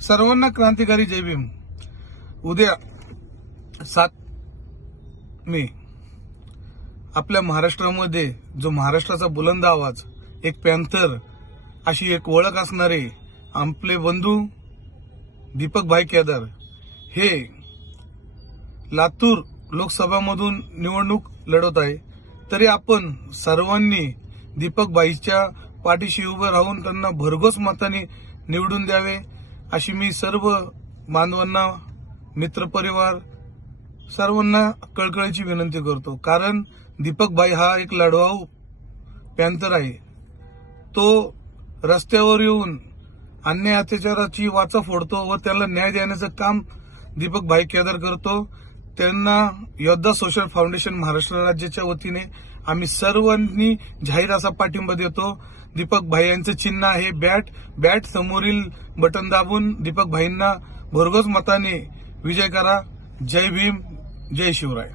सर्वांना क्रांतिकारी जय भीम। उद्या 7 मे आपल्या महाराष्ट्रामध्ये जो महाराष्ट्राचा बुलंद आवाज, एक पॅन्थर अशी एक ओळख असणारे आपले बंधू दीपक भाई केदार हे लातूर लोकसभामधून निवडणूक लढवत आहे। तरी आपण सर्वांनी दीपक भाईच्या पाठीशी उभं राहून त्यांना भरघोस मताने निवडून द्यावे अशी मी सर्व बांधवांना, मित्रपरिवार सर्वांना कळकळीची विनंती करतो। कारण दीपक भाई हा एक लढवाऊ पॅन्थर आहे। तो रस्त्यावर येऊन अन्याय अत्याचाराची वाचा फोडतो व त्याला न्याय देण्याचं काम दीपक भाई केदार करतो। त्यांना योद्धा सोशल फाउंडेशन महाराष्ट्र राज्याच्या वतीने आम्ही सर्वांनी जाहीर असा पाठिंबा देतो। दीपक भाई यांचं चिन्ह आहे बॅट समोरील बटन दाबून दीपक भाईंना भरघोस मताने विजय करा। जय भीम, जय शिवराय।